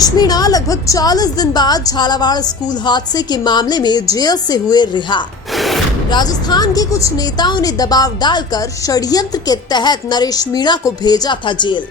नरेश मीणा लगभग 40 दिन बाद झालावाड़ स्कूल हादसे के मामले में जेल से हुए रिहा। राजस्थान के कुछ नेताओं ने दबाव डालकर षड्यंत्र के तहत नरेश मीणा को भेजा था जेल।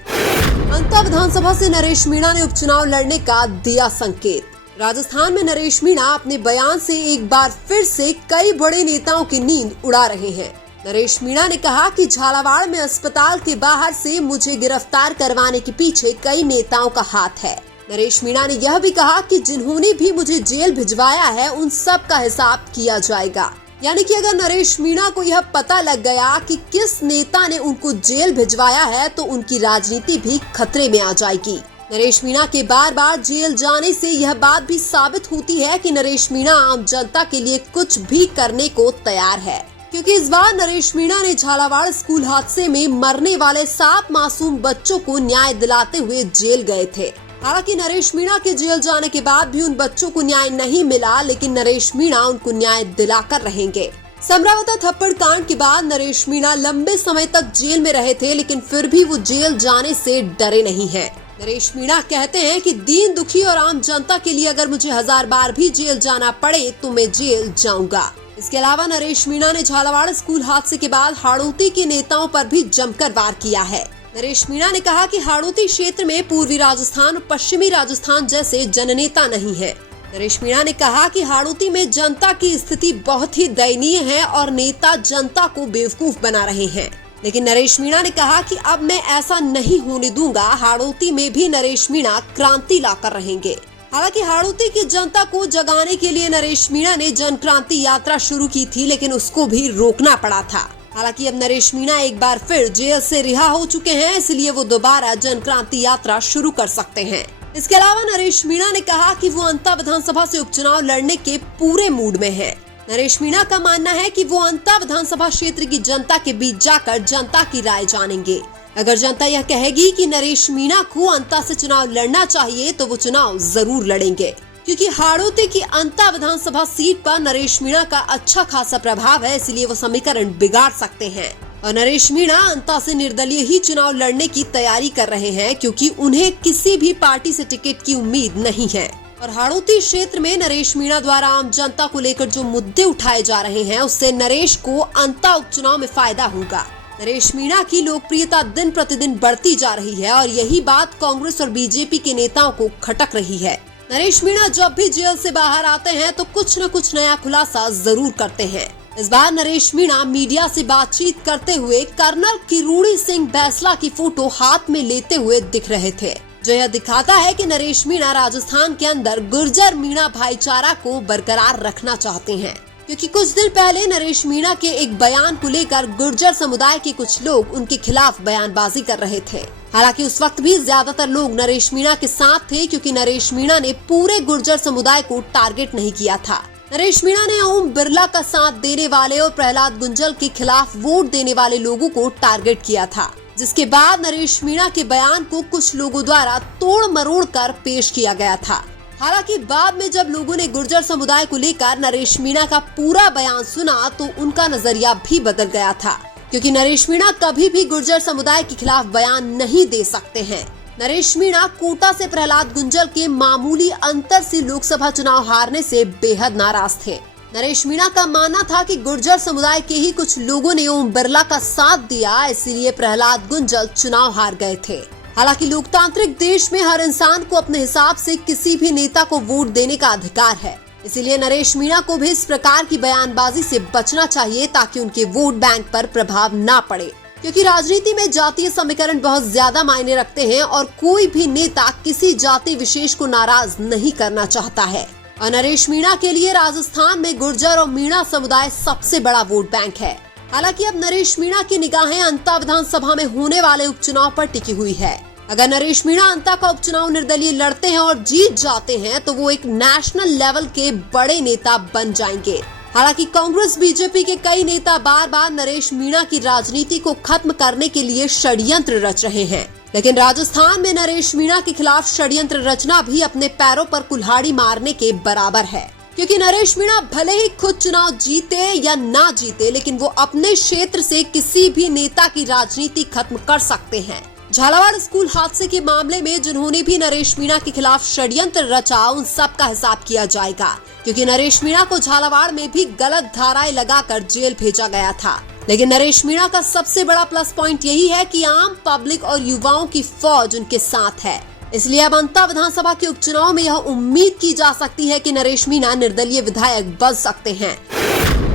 अंता विधानसभा से नरेश मीणा ने उपचुनाव लड़ने का दिया संकेत। राजस्थान में नरेश मीणा अपने बयान से एक बार फिर से कई बड़े नेताओं की नींद उड़ा रहे हैं। नरेश मीणा ने कहा कि झालावाड़ में अस्पताल के बाहर से मुझे गिरफ्तार करवाने के पीछे कई नेताओं का हाथ है। नरेश मीणा ने यह भी कहा कि जिन्होंने भी मुझे जेल भिजवाया है उन सब का हिसाब किया जाएगा। यानी कि अगर नरेश मीणा को यह पता लग गया कि किस नेता ने उनको जेल भिजवाया है तो उनकी राजनीति भी खतरे में आ जाएगी। नरेश मीणा के बार बार जेल जाने से यह बात भी साबित होती है कि नरेश मीणा आम जनता के लिए कुछ भी करने को तैयार है, क्योंकि इस बार नरेश मीणा ने झालावाड़ स्कूल हादसे में मरने वाले 7 मासूम बच्चों को न्याय दिलाते हुए जेल गए थे। हालांकि नरेश मीणा के जेल जाने के बाद भी उन बच्चों को न्याय नहीं मिला, लेकिन नरेश मीणा उनको न्याय दिलाकर रहेंगे। समरावता थप्पड़ कांड के बाद नरेश मीणा लंबे समय तक जेल में रहे थे, लेकिन फिर भी वो जेल जाने से डरे नहीं हैं। नरेश मीणा कहते हैं कि दीन दुखी और आम जनता के लिए अगर मुझे 1000 बार भी जेल जाना पड़े तो मैं जेल जाऊंगा। इसके अलावा नरेश मीणा ने झालावाड़ स्कूल हादसे के बाद हाड़ौती के नेताओं पर भी जमकर वार किया है। नरेश मीणा ने कहा कि हाड़ौती क्षेत्र में पूर्वी राजस्थान और पश्चिमी राजस्थान जैसे जननेता नहीं है। नरेश मीणा ने कहा कि हाड़ौती में जनता की स्थिति बहुत ही दयनीय है और नेता जनता को बेवकूफ बना रहे हैं। लेकिन नरेश मीणा ने कहा कि अब मैं ऐसा नहीं होने दूंगा। हाड़ौती में भी नरेश मीणा क्रांति लाकर रहेंगे। हालांकि हाड़ौती की जनता को जगाने के लिए नरेश मीणा ने जन क्रांति यात्रा शुरू की थी, लेकिन उसको भी रोकना पड़ा था। हालांकि अब नरेश मीणा एक बार फिर जेल से रिहा हो चुके हैं, इसलिए वो दोबारा जन क्रांति यात्रा शुरू कर सकते हैं। इसके अलावा नरेश मीणा ने कहा कि वो अंता विधानसभा से उपचुनाव लड़ने के पूरे मूड में हैं। नरेश मीणा का मानना है कि वो अंता विधानसभा क्षेत्र की जनता के बीच जाकर जनता की राय जानेंगे। अगर जनता यह कहेगी कि नरेश मीणा को अंता से चुनाव लड़ना चाहिए तो वो चुनाव जरूर लड़ेंगे, क्योंकि हाड़ौती की अंता विधानसभा सीट पर नरेश मीणा का अच्छा खासा प्रभाव है, इसलिए वो समीकरण बिगाड़ सकते हैं। और नरेश मीणा अंता से निर्दलीय ही चुनाव लड़ने की तैयारी कर रहे हैं, क्योंकि उन्हें किसी भी पार्टी से टिकट की उम्मीद नहीं है। और हाड़ौती क्षेत्र में नरेश मीणा द्वारा आम जनता को लेकर जो मुद्दे उठाए जा रहे हैं उससे नरेश को अंता उपचुनाव में फायदा होगा। नरेश मीणा की लोकप्रियता दिन प्रतिदिन बढ़ती जा रही है और यही बात कांग्रेस और बीजेपी के नेताओं को खटक रही है। नरेश मीणा जब भी जेल से बाहर आते हैं तो कुछ न कुछ नया खुलासा जरूर करते हैं। इस बार नरेश मीणा मीडिया से बातचीत करते हुए कर्नल किरोड़ी सिंह बैंसला की फोटो हाथ में लेते हुए दिख रहे थे, जो यह दिखाता है कि नरेश मीणा राजस्थान के अंदर गुर्जर मीणा भाईचारा को बरकरार रखना चाहते हैं, क्योंकि कुछ दिन पहले नरेश मीणा के एक बयान को लेकर गुर्जर समुदाय के कुछ लोग उनके खिलाफ बयानबाजी कर रहे थे। हालांकि उस वक्त भी ज्यादातर लोग नरेश मीणा के साथ थे, क्योंकि नरेश मीणा ने पूरे गुर्जर समुदाय को टारगेट नहीं किया था। नरेश मीणा ने ओम बिरला का साथ देने वाले और प्रहलाद गुंजल के खिलाफ वोट देने वाले लोगों को टारगेट किया था, जिसके बाद नरेश मीणा के बयान को कुछ लोगों द्वारा तोड़ मरोड़ कर पेश किया गया था। हालांकि बाद में जब लोगों ने गुर्जर समुदाय को लेकर नरेश मीणा का पूरा बयान सुना तो उनका नजरिया भी बदल गया था, क्योंकि नरेश मीणा कभी भी गुर्जर समुदाय के खिलाफ बयान नहीं दे सकते हैं। नरेश मीणा कोटा से प्रहलाद गुंजल के मामूली अंतर से लोकसभा चुनाव हारने से बेहद नाराज थे। नरेश मीणा का मानना था कि गुर्जर समुदाय के ही कुछ लोगों ने ओम बिरला का साथ दिया, इसीलिए प्रहलाद गुंजल चुनाव हार गए थे। हालांकि लोकतांत्रिक देश में हर इंसान को अपने हिसाब से किसी भी नेता को वोट देने का अधिकार है, इसीलिए नरेश मीणा को भी इस प्रकार की बयानबाजी से बचना चाहिए ताकि उनके वोट बैंक पर प्रभाव ना पड़े, क्योंकि राजनीति में जातीय समीकरण बहुत ज्यादा मायने रखते हैं और कोई भी नेता किसी जाति विशेष को नाराज नहीं करना चाहता है। और नरेश मीणा के लिए राजस्थान में गुर्जर और मीणा समुदाय सबसे बड़ा वोट बैंक है। हालांकि अब नरेश मीणा की निगाहें अंता विधानसभा में होने वाले उपचुनाव पर टिकी हुई है। अगर नरेश मीणा अंता का उपचुनाव निर्दलीय लड़ते हैं और जीत जाते हैं तो वो एक नेशनल लेवल के बड़े नेता बन जाएंगे। हालांकि कांग्रेस बीजेपी के कई नेता बार बार नरेश मीणा की राजनीति को खत्म करने के लिए षड्यंत्र रच रहे हैं, लेकिन राजस्थान में नरेश मीणा के खिलाफ षड्यंत्र रचना भी अपने पैरों पर कुल्हाड़ी मारने के बराबर है, क्योंकि नरेश मीणा भले ही खुद चुनाव जीते या ना जीते, लेकिन वो अपने क्षेत्र से किसी भी नेता की राजनीति खत्म कर सकते हैं। झालावाड़ स्कूल हादसे के मामले में जिन्होंने भी नरेश मीणा के खिलाफ षड्यंत्र रचा, उन सब का हिसाब किया जाएगा, क्योंकि नरेश मीणा को झालावाड़ में भी गलत धाराएं लगाकर जेल भेजा गया था। लेकिन नरेश मीणा का सबसे बड़ा प्लस पॉइंट यही है कि आम पब्लिक और युवाओं की फौज उनके साथ है। इसलिए अब अंता विधानसभा के उपचुनाव में यह उम्मीद की जा सकती है कि नरेश मीणा निर्दलीय विधायक बन सकते हैं।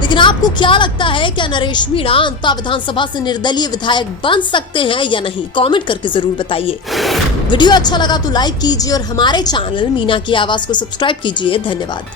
लेकिन आपको क्या लगता है, क्या नरेश मीणा अंता विधानसभा से निर्दलीय विधायक बन सकते हैं या नहीं? कमेंट करके जरूर बताइए। वीडियो अच्छा लगा तो लाइक कीजिए और हमारे चैनल मीना की आवाज को सब्सक्राइब कीजिए। धन्यवाद।